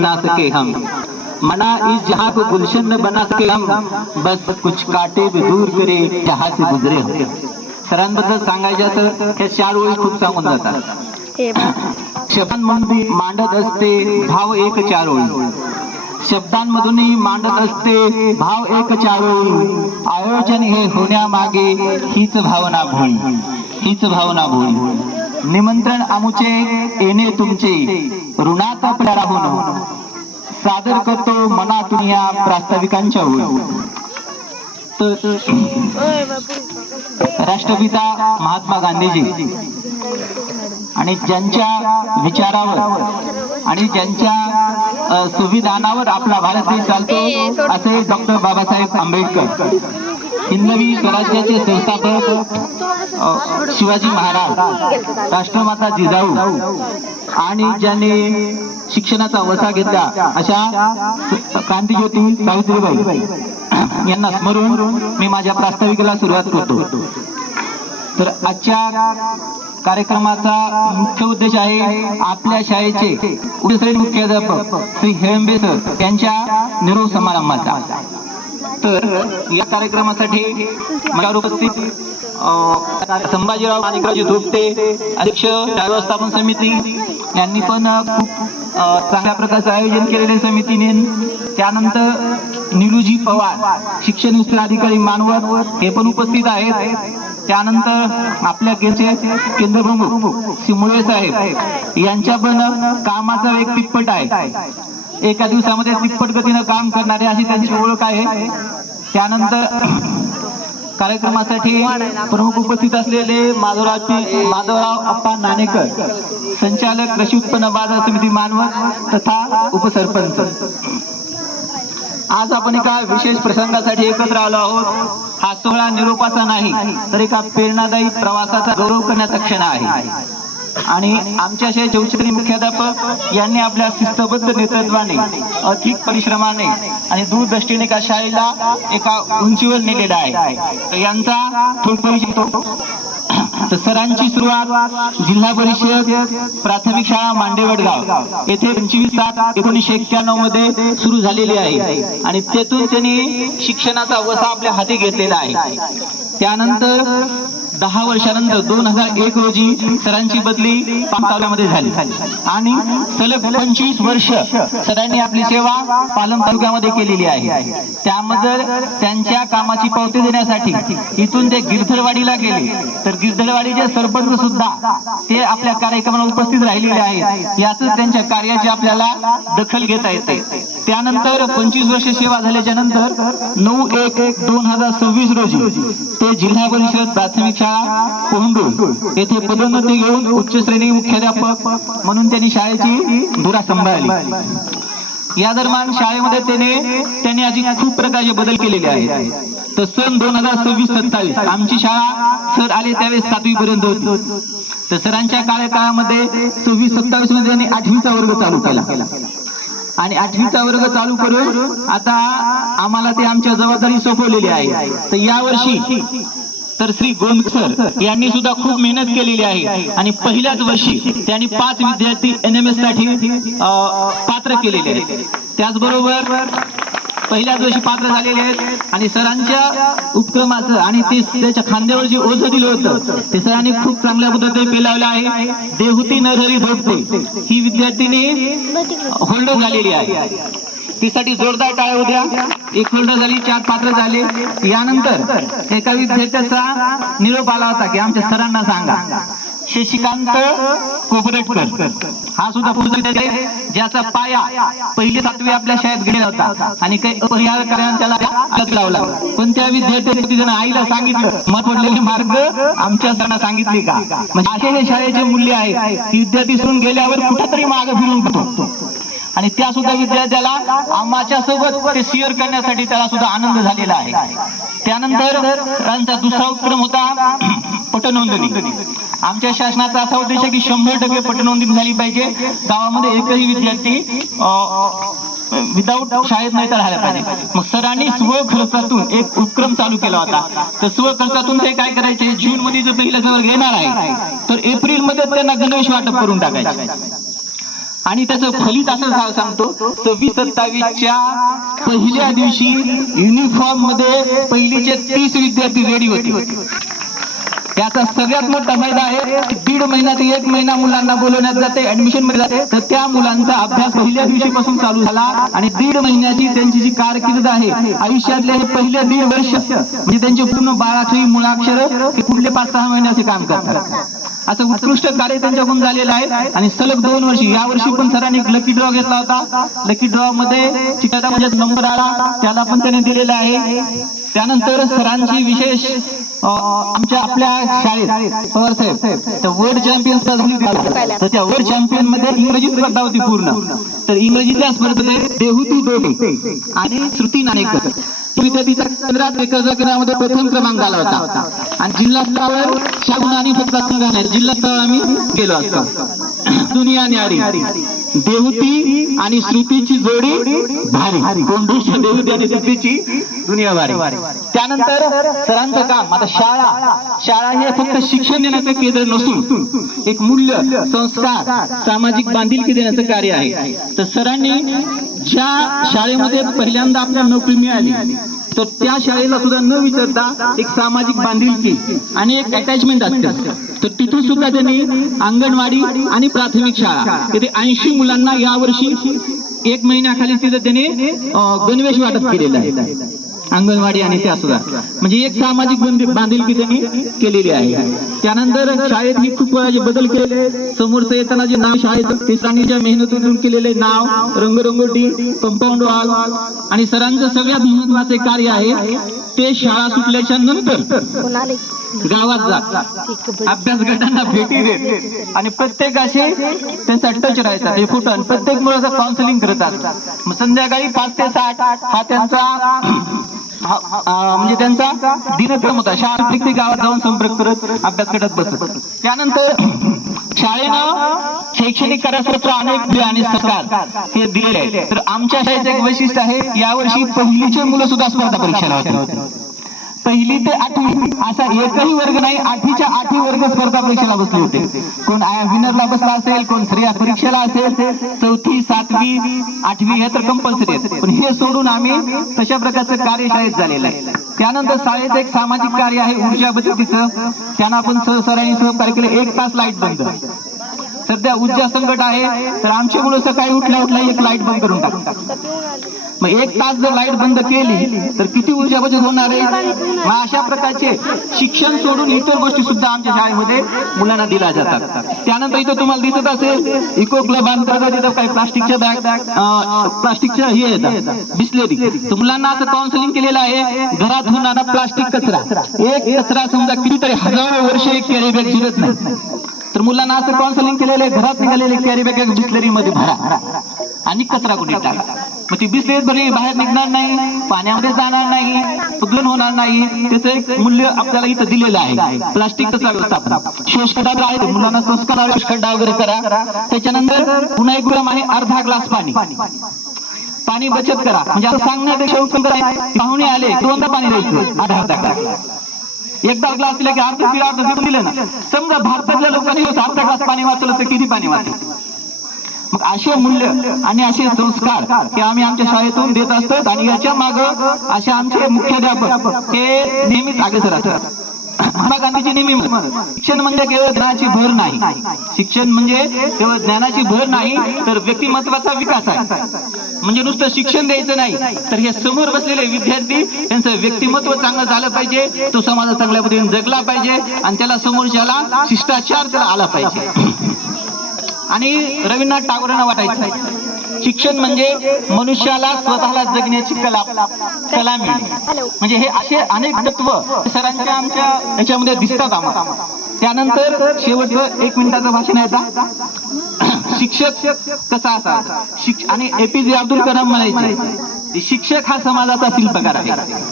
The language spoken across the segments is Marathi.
बना सके हम, मना इस जहां को गुलशन न बना सके हम, बस कुछ काटे भी दूर करे जहां से गुजरे हम. सरांबद्दल सांगायचं तर हे 4 ओळी खूप सांगून जातात. शब्दांमध्ये मांडत असते भाव एक 4 ओळी, शब्दांमधूनही मांडत असते भाव एक 4 ओळी. आयोजन हे होण्यामागे हीच भावना भोळी, हीच भावना भोळी. निमंत्रण आमुचे येणे तुमचे, ऋणात आपल्या राहून सादर करतो मनातून या प्रास्ताविकांच्या ओळी. राष्ट्रपिता महात्मा गांधीजी आणि ज्यांच्या विचारावर आणि ज्यांच्या संविधानावर आपला भारत देश चालतो असे डॉक्टर बाबासाहेब आंबेडकर, हिंदवी स्वराज्याचे संस्थापक शिवाजी महाराज, राष्ट्रमाता जिजाऊ आणि ज्यांनी शिक्षणाचा वसा घेतला अशा क्रांतिज्योती सावित्रीबाई यांना स्मरून मी माझ्या प्रास्ताविकेला सुरुवात करतो. तर आजच्या कार्यक्रमाचा मुख्य उद्देश आहे आपल्या शाळेचे उपश्रेणी मुख्याध्यापक श्री हेळंबे सर यांच्या निरोप समारंभाचा. तर या कार्यक्रमासाठी माझ्यावर उपस्थित संभाजीराव माणिकरावजी धोपटे, अध्यक्ष व्यवस्थापन समिती यांनी पण खूप चांगल्या प्रकारचं आयोजन केलेले समितीने. त्यानंतर निलूजी पवार शिक्षण विस्तार अधिकारी मानवत हे पण उपस्थित आहेत. त्यानंतर आपल्या केंद्र प्रमुख श्री मुळे साहेब यांच्या पण कामाचा वेग तिप्पट आहे, एका दिवसामध्ये तिप्पट गतीनं काम करणारे अशी त्यांची ओळख आहे. त्यानंतर कार्यक्रमासाठी प्रमुख उपस्थित असलेले माधवराव अप्पा नाणेकर, संचालक कृषी उत्पन्न बाजार समिती मानवत तथा उपसरपंच. आज आपण एका विशेष प्रसंगासाठी एकत्र आलो आहोत. हा सोहळा निरोपाचा नाही तर एका प्रेरणादायी प्रवासाचा गौरव करण्याचा क्षण आहे. आणि आमच्या शाळेचे उच्चतरी मुख्याध्यापक यांनी आपल्या शिस्तबद्ध नेतृत्वाने, अधिक परिश्रमाने आणि दूरदृष्टीने एका शाळेला एका उंचीवर नेलेला आहे. यांचा थोडं तर सरांची सुरुवात जिल्हा परिषद प्राथमिक शाळा मांडेवडगाव येथे 25/7/1991 मध्ये सुरू झालेली आहे आणि तेथून त्यांनी शिक्षणाचा वसा आपल्या हाती घेतलेला आहे. त्यानंतर 10 वर्षानंतर 2001 रोजी सरांची बदली पालम झाली आणि सलग 25 वर्ष सरांनी आपली सेवा पालम तालुक्यामध्ये केलेली आहे. त्यामध्ये त्यांच्या कामाची पावती देण्यासाठी इथून ते गिरधडवाडीला गेले, तर गिरधडवाडीचे सरपंच सुद्धा ते आपल्या कार्यक्रमाला उपस्थित राहिलेले आहेत. याच त्यांच्या कार्याची आपल्याला दखल घेता येते. त्यानंतर 25 वर्ष सेवा झाल्याच्या नंतर 9/1/2026 रोजी ते जिल्हा परिषद प्राथमिक शाळा कोंडूर येथे पदोन्नती घेऊन उच्च श्रेणी मुख्याध्यापक म्हणून त्यांनी शाळेची धुरा सांभाळली. या दरम्यान शाळेमध्ये त्यांनी आधी खूप प्रकारचे बदल केलेले आहेत. तर सन 2026-27 आमची शाळा सर आले त्यावेळेस 7वी पर्यंत होती. तर सरांच्या कार्यकाळामध्ये 26-27 मध्ये त्यांनी 8वीचा वर्ग चालू केला आणि 8वीचा वर्ग चालू करून आता आम्हाला ते आमच्या जबाबदारी सोपवलेली आहे. तर यावर्षी तर श्री गोंद सर यांनी सुद्धा खूप मेहनत केलेली आहे आणि पहिल्याच वर्षी त्यांनी 5 विद्यार्थी NMS साठी पात्र केलेले आहेत. त्याचबरोबर पहिल्याच वर्षी पात्र झालेले आहेत आणि सरांच्या उपक्रमाचं आणि ते त्याच्या खांद्यावर जे ओझं दिलं होतं ते सरांनी खूप चांगल्या पद्धतीने पेलावलं आहे. देवहूती नरहरी धोपटे ही विद्यार्थिनी होल्डर झालेली आहे. तीसाठी जोरदार टाळ्या होत्या. एक होल्डर झाली, 4 पात्र झाले. यानंतर एका विद्यार्थ्याचा निरोप आला होता की आमच्या सरांना सांगा. शशिकांत कोपरेटकर हा सुद्धा पुढे ज्याचा पाया 1ली-7वी आपल्या शाळेत गेला होता आणि काही अपरिहार्य कारणाने त्याला अलग लावला, पण त्या विद्यार्थ्यांनी आईला सांगितलं मत पडलेले मार्ग आमच्या सरांना सांगितले का. म्हणजे असे हे शाळेचे मूल्य आहे. विद्यार्थी सुन गेल्यावर कुठेतरी मागे फिरून पडतो आणि त्या सुद्धा विद्यार्थ्याला आम्हाच्या सोबत ते शेअर करण्यासाठी त्याला सुद्धा आनंद झालेला आहे. त्यानंतर त्यांचा दुसरा उपक्रम होता पटनोंदणी. आमच्या शासनाचा असा उद्देश आहे की 100% पटनोंदणी झाली पाहिजे. गावामध्ये एकही विद्यार्थी विदाऊट शाळेत नाही तर राहायला पाहिजे. मग सरांनी स्वखर्चातून एक उपक्रम चालू केला होता. तर स्वखर्चातून ते काय करायचे, जून मध्ये जर पहिला वर्ग येणार आहे तर एप्रिल मध्ये त्यांना गणवेश वाटप करून टाकायचे. आणि त्याचं फलित असं सांगतो 26-27च्या पहिल्या दिवशी युनिफॉर्म मध्ये पहिलीचे 30 विद्यार्थी रेडी होते. याचा सगळ्यात मोठा फायदा आहे, 1.5 महिना ते 1 महिना मुलांना बोलवण्यात जाते, ऍडमिशन मध्ये जाते, तर त्या मुलांचा अभ्यास पहिल्या दिवशीपासून चालू झाला आणि 1.5 महिन्याची त्यांची जी कारकीर्द आहे आयुष्यातले हे पहिले 1.5 वर्ष म्हणजे त्यांचे पूर्ण बाळाक्षरी मुळाक्षर हे पुढले 5-6 महिन्याचे काम करतात. असं उत्कृष्ट कार्य त्यांच्याकडून झालेलं आहे. आणि सलग 2 वर्षी, या वर्षी पण सरांनी लकी ड्रॉ घेतला होता. लकी ड्रॉ मध्ये चिकाचा नंबर आला, त्याला पण त्याने दिलेला आहे. त्यानंतर सरांची विशेष आपल्या शाळेत पवार साहेब वर्ल्ड चॅम्पियन स्पर्धा, तर त्या वर्ल्ड चॅम्पियन मध्ये इंग्रजी स्पर्धा होती पूर्ण. तर इंग्रजीच्या स्पर्धेत देहुती दोडे आणि श्रुती नाणेकर विद्यार्थीचा 15 एकरमध्ये प्रथम क्रमांक आला होता. आणि जिल्हा स्तरावर शागुन आणि फक्त जिल्हा स्तरावर आम्ही गेलो असतो. दुनिया न्यारी देहुती आणि श्रुतीची जोडी भारी, कोंडूच्या देहुती आणि श्रुतीची दुनिया भारी. त्यानंतर सरांचं काम आता शाळा हे फक्त शिक्षण देण्याचं केंद्र नसून एक मूल्य, संस्कार, सामाजिक बांधिलकी देण्याचं कार्य आहे. तर सरांनी ज्या शाळेमध्ये पहिल्यांदा आपल्याला नोकरी मिळाली तर त्या शाळेला सुद्धा न विचारता एक सामाजिक बांधिलकी आणि एक अटॅचमेंट असते. तर तिथून सुद्धा त्यांनी अंगणवाडी आणि प्राथमिक शाळा तिथे 80 मुलांना यावर्षी 1 महिन्याखाली तिथे त्यांनी गणवेश वाटप केलेलं आहे. अंगणवाडी आणि त्या सुद्धा म्हणजे एक सामाजिक बांधिलकी त्यांनी केलेली आहे. त्यानंतर शाळेत ही खूप बदल केले. समोरचं येताना जे नाव शाळेत तिसरांनी ज्या मेहनतीतून केलेले नाव, रंगरंगोटी, कंपाऊंड वॉल आणि सरांचं सगळ्यात महत्वाचे कार्य आहे ते शाळा सुटल्याच्या नंतर गावात जात अभ्यास गटांना भेटी देत आणि प्रत्येकाशी त्यांचा टच राहायचा, ते फुटन प्रत्येक मुलाचं काउन्सिलिंग करतात. मग संध्याकाळी 5 ते 7 हा त्यांचा म्हणजे त्यांचा दिनक्रम होता. शाळा प्रत्येक गावात जाऊन संपर्क करत अभ्यास करत बसत. त्यानंतर शाळेनं शैक्षणिक कार्यासाठी अनेक आणि सरकार हे दिलेले आहे. तर आमच्या शाळेचं एक वैशिष्ट्य आहे, यावर्षी पहिलीचे मुलं सुद्धा स्पर्धा परीक्षेला होते. 1ली ते 8वी असा एकही वर्ग नाही, 8च्या 8 वर्ग स्पर्धा परीक्षेला बसले होते. कोण विनरला बसला असेल, कोण श्रेया परीक्षेला असेल. 4थी 7वी 8वी हे तर कंपल्सरी आहेत, पण हे सोडून आम्ही तशा प्रकारचं कार्य शाळेत झालेलं आहे. त्यानंतर शाळेचं एक सामाजिक कार्य आहे ऊर्जा बचतीचं, त्यांना आपण सरांनी सहकार्य केले. 1 तास लाईट बंद. सध्या ऊर्जा संकट आहे, तर आमची मुलं सकाळी उठल्या एक लाईट बंद करून टाकतात. मग 1 तास जर लाईट बंद केली तर किती ऊर्जा बचत होणार आहे. मग अशा प्रकारचे शिक्षण सोडून इतर गोष्टी सुद्धा आमच्या शाळेमध्ये मुलांना दिल्या जातात. त्यानंतर इथं तुम्हाला दिसत असेल इको क्लब अंतर्गत इथं काही प्लास्टिकच्या प्लास्टिकच्या हे येतात बिस्लेरी. तर मुलांना असं काउन्सिलिंग केलेलं आहे, घरात होणारा प्लास्टिक कचरा, एक कचरा समजा कितीतरी हजारो वर्ष एक कॅरी बॅग जिरत नाही, तर मुलांना असं काउन्सिलिंग केलेलं आहे, घरात निघालेले कॅरी बॅग बिस्लेरी मध्ये भरा आणि कचरा कुठे टाका. मग ती बिस्लेरी भरली बाहेर निघणार नाही, पाण्यामध्ये जाणार नाही, प्रदूषण होणार नाही. त्याचं एक मूल्य आपल्याला इथं दिलेलं आहे. प्लास्टिकचा व्यवस्थापन, शोषखड्डा आहे, मुलांना संस्कार शोषखड्डा वगैरे करा. त्याच्यानंतर पुन्हा एक गुलाम आहे, अर्धा ग्लास पाणी बचत करा. म्हणजे असं सांगण्यापेक्षा उत्तम करा, पाहुणे आले 2दा पाणी द्यायचं, अर्धा ग्लास. एकदा ग्लास दिला की अर्ध दिलं ना. समजा भारतातल्या लोकांनी अर्धा ग्लास पाणी वाचवलं तर किती पाणी वाचलं. मग असे मूल्य आणि असे संस्कार हे आम्ही आमच्या शाळेतून देत असतो. आणि याच्या मागं असे आमचे मुख्याध्यापक हे नेहमीच अग्रेसर असतात. महात्मा गांधीजी नेहमी शिक्षण म्हणजे केवळ ज्ञानाची भर नाही, शिक्षण म्हणजे केवळ ज्ञानाची भर नाही तर व्यक्तिमत्वाचा विकास आहे. म्हणजे नुसतं शिक्षण द्यायचं नाही, तर हे समोर बसलेले विद्यार्थी त्यांचं व्यक्तिमत्व चांगलं झालं पाहिजे, तो समाज चांगल्या पद्धतीने जगला पाहिजे आणि त्याला समोरच्याला शिष्टाचार त्याला आला पाहिजे. आणि रवींद्रनाथ टागोरांना वाटायचं शिक्षण म्हणजे मनुष्याला स्वतःला जगण्याची कला मिळणे. म्हणजे हे असे अनेक तत्व सरांच्या आमच्या याच्यामध्ये दिसतात आम्हाला. त्यानंतर शेवटचं 1 मिनिटाचं भाषण आहे आता. शिक्षक कसा असा आणि APJ अब्दुल कलाम म्हणायचे, शिक्षक हा समाजाचा शिल्पकार आहे.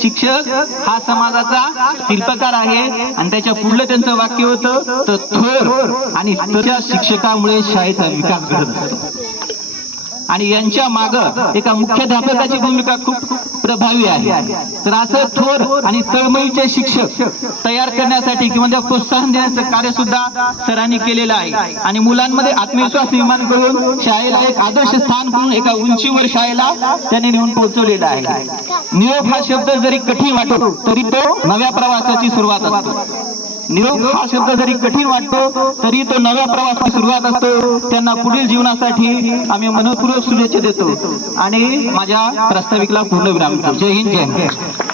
शिक्षक हा समाजाचा शिल्पकार आहे. आणि त्याच्या पुढलं त्यांचं वाक्य होतं, तर थोर आणि त्याच्या शिक्षकामुळे शाळेचा विकास घडत असतो. आणि यांच्या माग एका मुख्याध्यापकाची भूमिका खूप प्रभावी आहे. तर असं थोर आणि तळमळीचे शिक्षक तयार करण्यासाठी किंवा त्या प्रोत्साहन देण्याचं कार्य सुद्धा सरांनी केलेलं आहे आणि मुलांमध्ये आत्मविश्वास निर्माण करून शाळेला एक आदर्श स्थान करून एका उंचीवर शाळेला त्यांनी नेऊन पोहोचवलेला आहे. निरोप हा शब्द जरी कठीण वाटतो तरी तो नव्या प्रवासाची सुरुवात असतो. निरोप हा शब्द जरी कठीण वाटतो तरी तो नव्या प्रवासाची सुरुवात असतो. त्यांना पुढील जीवनासाठी आम्ही मनपूर्वक शुभेच्छा देतो आणि माझ्या प्रास्ताविकला पूर्ण विराम देतो. जय हिंद, जय हिंद.